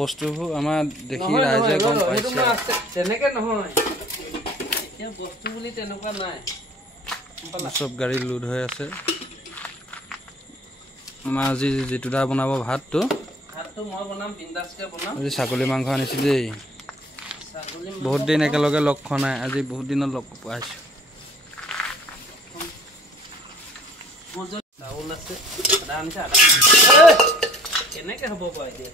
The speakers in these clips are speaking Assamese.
বস্তুবোৰ আমাৰ দেখি ৰাইজে গম পাইছে তেনেকে নহয় এতিয়া বস্তু বুলি তেনেকুৱা নাই সব গাড়ী লোড হৈ আছে আমাৰ আজি যেতুদা বনাব ভাতটো মই বনাম বিন্দাসকে বনাম আজি ছাগলী মাংস আনিছিল দেই বহুত দিন একেলগে লগ খোৱা নাই আজি বহুত দিনত লগ পাইছো চাউল আছে আদা আনিছে আদা কেনেকে হ'ব পাৰে এতিয়া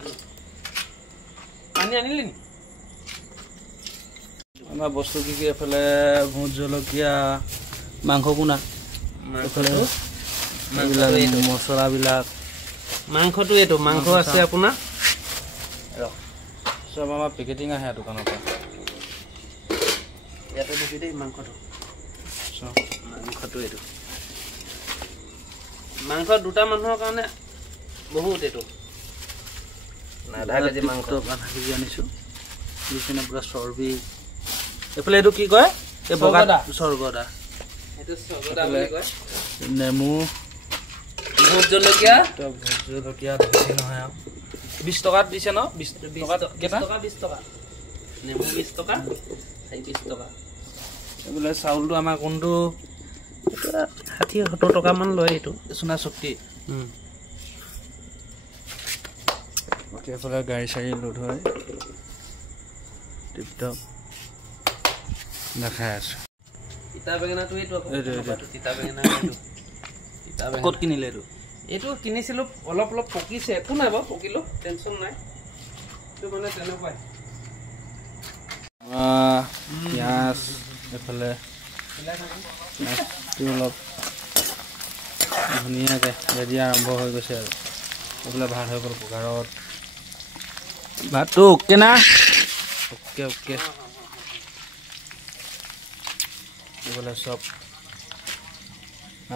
পানী আনিলি নি আমাৰ বস্তু কি কি এফালে ভোট জলকীয়া মাংস কোনা এফালে মছলাবিলাক মাংসটো এইটো মাংস আছে আপোনাৰ সব আমাৰ পেকেটিং আহে দোকানৰ পৰা ইয়াতে দেখি দেই মাংসটো এইটো মাংস দুটা মানুহৰ কাৰণে বহুত এইটো আধা কেজি মাংস আধা কেজি আনিছোঁ যিখিনি পূৰা চৰ্বি এইফালে এইটো কি কয় এই বগা স্বৰ্গদা এইটো স্বৰ্গদা বুলি কয় নেমু ভোট জলকীয়া বেছি নহয় আৰু 20 টকাত দিছে ন 20 টকা নেমু 20 টকা 20 টকা এইবোলে চাউলটো আমাৰ কোনটো 60-70 টকা মান লয় এইটো সোণা শক্তি এইফালে গাড়ী চাড়ী লোড হয় টিপটপ দেখাই আছো তিতা বেঙেনাটো এইটো তিতা বেঙেনা ক'ত কিনিলে এইটো কিনিছিলোঁ অলপ পকিছে একো নাই বাৰু পকিলো টেনশ্যন নাই এইটো মানে তেনেকুৱাই পিঁয়াজ এইফালে অলপ ধুনীয়াকৈ ৰেডি আৰম্ভ হৈ গৈছে আৰু এইফালে ভাত হৈ গ'ল কুকাৰত ভাতটো অ'কে না অ'কে এইফালে চব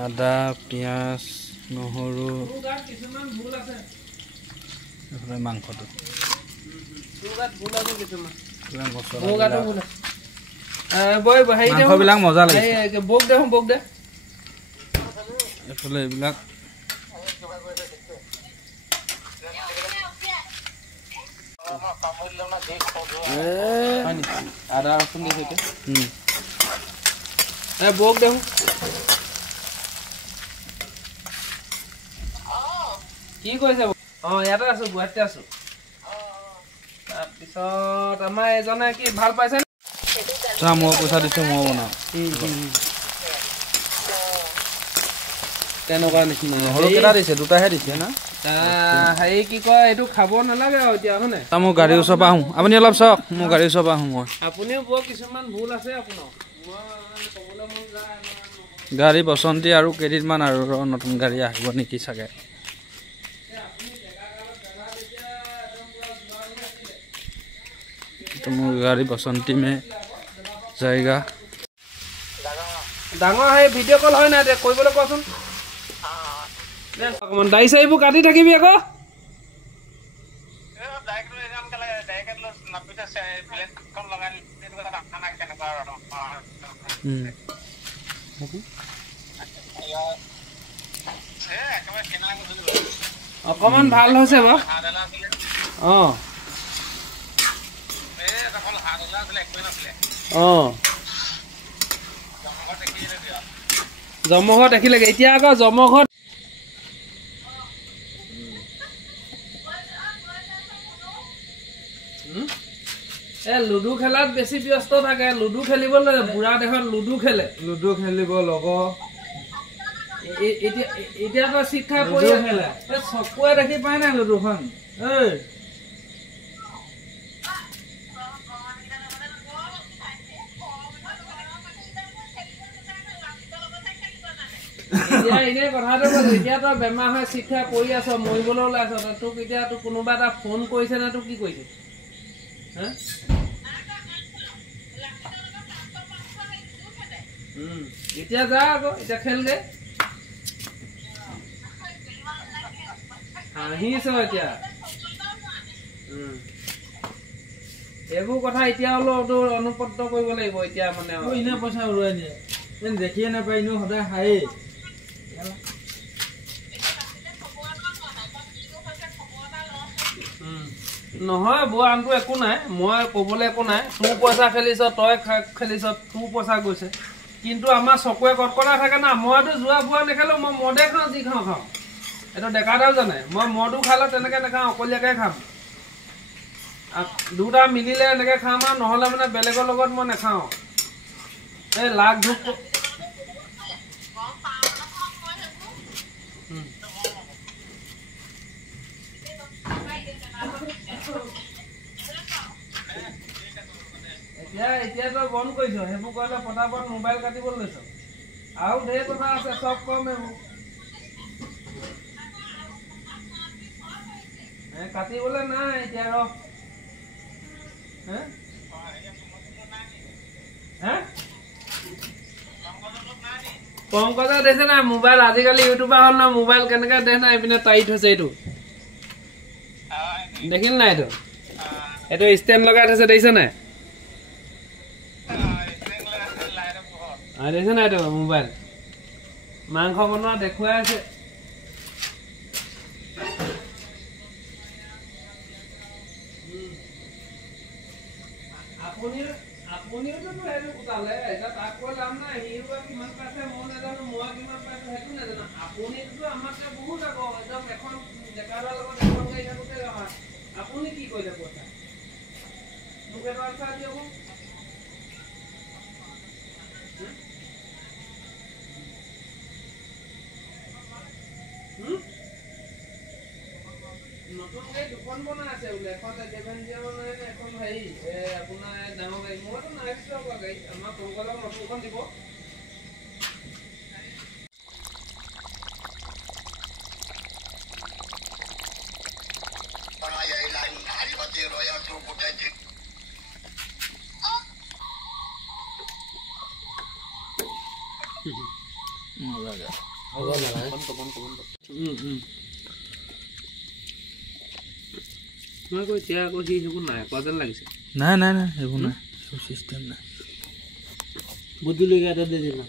আদা পিঁয়াজ নহৰু এইফালে মাংসটো মাংসবিলাক মজা লাগিছে বক দে এইফালে এইবিলাক আদা ৰচুন দিছে বক দেখোন কি কৈছে ইয়াতে আছো গুৱাহাটীতে আছো তাৰপিছত আমাৰ এজনে কি ভাল পাইছে মই পইচা দিছোঁ মই বনাওঁ তেনেকুৱা নিচিনা নহৰু কেইটা দিছে দুটাহে দিছে না হেৰি কি কয় এইটো খাব নালাগে আৰু এতিয়া হয়নে মোৰ গাড়ীৰ ওচৰৰ পৰা আহোঁ আপুনি অলপ চাওক মোৰ গাড়ীৰ ওচৰৰ পৰা আহোঁ মই আপুনিও বৰ কিছুমান ভুল আছে আপোনাৰ গাড়ী বসন্তী আৰু কেইদিনমান আৰু নতুন গাড়ী আহিব নেকি চাগে মোৰ গাড়ী বসন্তী মে যায়গা ডাঙৰ সেই ভিডিঅ' কল হয় নাই কৰিবলৈ কোৱাচোন অকণমান দাড়ি চাৰিবোৰ কাটি থাকিবি আকৌ অকণমান ভাল হৈছে বাৰু জমঘৰ দেখিলেগে এতিয়া আকৌ জমঘৰ লুডু খেলাত বেছি ব্যস্ত থাকে লুডু খেলিবলৈ বুঢ়া দেশত লুডু খেলিব লগৰ এতিয়া তো শিক্ষা কৰি চকুৱে দেখি পাই নাই লুডুখন এতিয়া এনে কথাটো এতিয়া তই বেমাৰ হৈ শিক্ষা কৰি আছ মৰিবলৈ ওলাইছ তোক এতিয়া তোক কোনোবা এটা ফোন কৰিছে নে তোক কি কৰিছে এতিয়া যা আকৌ এতিয়া খেলগে হাঁহিছ এতিয়া এইবোৰ কথা এতিয়া অলপ অনুপত্ত কৰিব লাগিব এতিয়া মানে এনে পইচা উৰুৱাই দিয়ে দেখিয়ে নাপায় এনেও সদায় হাঁহে নহয় বোৱা আনটো একো নাই মই ক'বলৈ একো নাই তোৰ পইচা খেলিছ তই খেলিছ তোৰ পইচা গৈছে কিন্তু আমাৰ চকুৱে কটকটা থাকে না মইতো যোৱা বোৱা নেখেলো মই মদে খাওঁ যি খাওঁ খাওঁ এইটো ডেকাটাও জানে মই মদো খালে তেনেকৈ নেখাওঁ অকলীয়াকৈ খাম দুটা মিলিলে এনেকৈ খাম আৰু নহ'লে মানে বেলেগৰ লগত মই নেখাওঁ এই লাগ ধূপ এতিয়া তই বন্ধ কৰিছ সেইবোৰ কৰিলে পটাপট মোবাইল কাটিব লৈছ আৰু ঢেৰ কথা আছে চব কম এইবোৰ কাটিবলৈ নাই এতিয়া ৰ পংকজে দেখিছে নাই মোবাইল আজিকালি ইউটিউবাৰ হ'ল না মোবাইল কেনেকৈ দেখে নাই এইপিনে টাইট হৈছে এইটো দেখিল নাই এইটো ষ্টেণ্ড লগাই থৈছে দেখিছে নাই দেখিছে নাই এইটো মোবাইল মাংস বনোৱা দেখুৱাই আছে আপুনিওতো সেইটো গোটালে এতিয়া তাক কৈ লাভ নাই সিও কিমান পাইছে মই নাজানো মই কিমান পাইছো সেইটো নাজানো আপুনিতো আমাতকৈ বহুত আকৌ একদম এখন ডেকাৰৰ লগত এখন গাড়ী থাকোঁতে আপুনি কি কৰিলে পইচা মোক এটা আনচাৰ দিয়ক নতুনকৈ দুখন বনাই আছে বোলে এখন এখন হেৰি আপোনাৰ ডাঙৰ গাড়ী মইতো নাই বিচৰা গাড়ী আমাৰ পংকজক নতুনখন দিব মই কৈ এতিয়া আকৌ সি সেইবোৰ নাই কোৱা যেন লাগিছে নাই নাই নাই সেইবোৰ নাই চিষ্টেম নাই বুদ্ধি লৈ এটা দি দিলা